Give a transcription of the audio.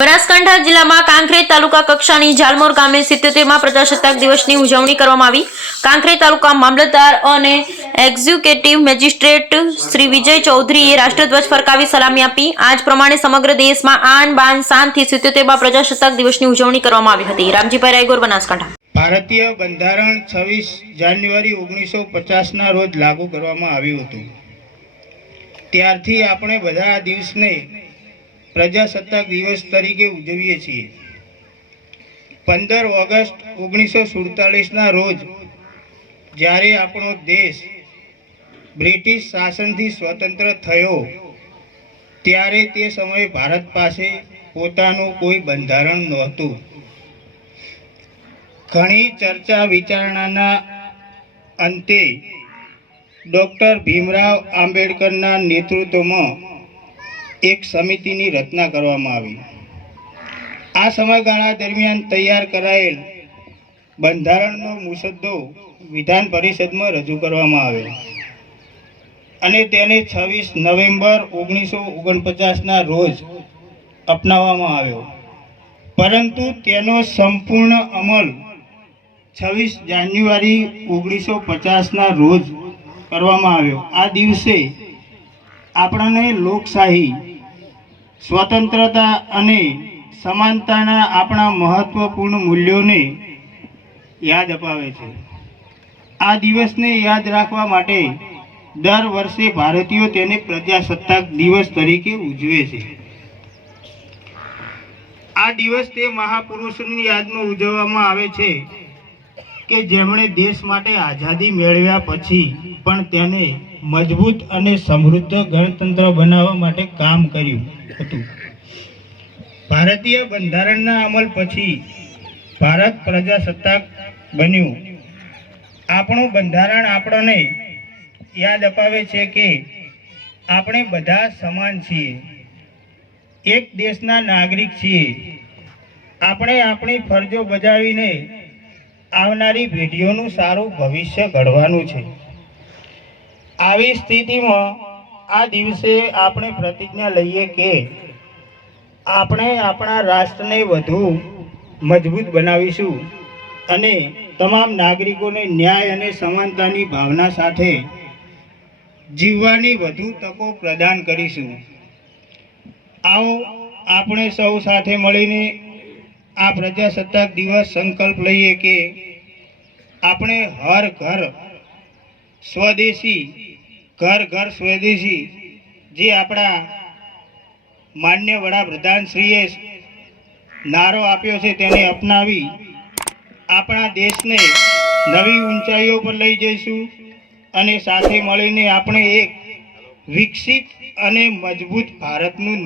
બનાસકાંઠા જિલ્લામાં કાંકરેજ તાલુકા કક્ષાની જાલમોર ગામે 77મા પ્રજાસત્તાક દિવસની ઉજવણી કરવામાં આવી। કાંકરેજ તાલુકા મામલતદાર અને એક્ઝિક્યુટિવ મેજિસ્ટ્રેટ શ્રી વિજય ચૌધરીએ રાષ્ટ્રધ્વજ ફરકાવી સલામી આપી। આજ પ્રમાણે સમગ્ર દેશમાં આન બાન શાનથી 77મા પ્રજાસત્તાક દિવસની ઉજવણી કરવામાં આવી હતી। રામજીભાઈ રાયગોર, બનાસકાંઠા। ભારતીય બંધારણ 26 જાન્યુઆરી 1950 ના રોજ લાગુ કરવામાં આવ્યું હતું। ત્યારથી આપણે બધા આ દિવસને પ્રજાસત્તાક દિવસ તરીકે ઉજવીએ છીએ। 15 ઓગસ્ટ 1947 ના રોજ જ્યારે આપણો દેશ બ્રિટિશ શાસનથી સ્વતંત્ર થયો ત્યારે તે સમયે ભારત પાસે પોતાનું કોઈ બંધારણ નહોતું। ઘણી ચર્ચા વિચારણાના અંતે ડૉક્ટર ભીમરાવ આંબેડકરના નેતૃત્વમાં એક સમિતિની રચના કરવામાં આવી। આ સમયગાળા દરમિયાન તૈયાર કરાયેલ બંધારણનો મુસદ્દો વિધાન પરિષદમાં રજૂ કરવામાં આવ્યો અને તેને 26 નવેમ્બર 1949 ના રોજ અપનાવવામાં આવ્યો, પરંતુ તેનો સંપૂર્ણ અમલ 26 જાન્યુઆરી 1950 ના રોજ કરવામાં આવ્યો। આ દિવસે આપણને લોકશાહી, સ્વતંત્રતા અને સમાનતાના આપણા મહત્વપૂર્ણ મૂલ્યોને યાદ અપાવે છે। આ દિવસને યાદ રાખવા માટે દર વર્ષે ભારતીયો તેને પ્રજાસત્તાક દિવસ તરીકે ઉજવે છે। આ દિવસ તે મહાપુરુષોની યાદમાં ઉજવવામાં આવે છે કે જેમણે દેશ માટે આઝાદી મેળવ્યા પછી પણ તેને મજબૂત અને સમૃદ્ધ ગણતંત્ર બનાવવા માટે કામ કર્યું હતું। ભારતીય બંધારણના અમલ પછી ભારત પ્રજાસત્તાક બન્યું। આપણું બંધારણ આપણને યાદ અપાવે છે કે આપણે બધા સમાન છીએ, એક દેશના નાગરિક છીએ। આપણે આપણી ફરજો બજાવીને આવનારી પેઢીઓનું સારું ભવિષ્ય ઘડવાનું છે। આવી સ્થિતિમાં આ દિવસે આપણે પ્રતિજ્ઞા લઈએ કે આપણે આપણા રાષ્ટ્રને વધુ મજબૂત બનાવીશું અને તમામ નાગરિકોને ન્યાય અને સમાનતાની ભાવના સાથે જીવવાની વધુ તકો પ્રદાન કરીશું। આવો આપણે સૌ સાથે મળીને આ પ્રજાસત્તાક દિવસ સંકલ્પ લઈએ કે આપણે હર ઘર સ્વદેશી, ઘર ઘર સ્વદેશી જે આપણા માન્ય વડાપ્રધાનશ્રીએ નારો આપ્યો છે તેને અપનાવી આપણા દેશને નવી ઊંચાઈઓ પર લઈ જઈશું અને સાથે મળીને આપણે એક વિકસિત અને મજબૂત ભારતનું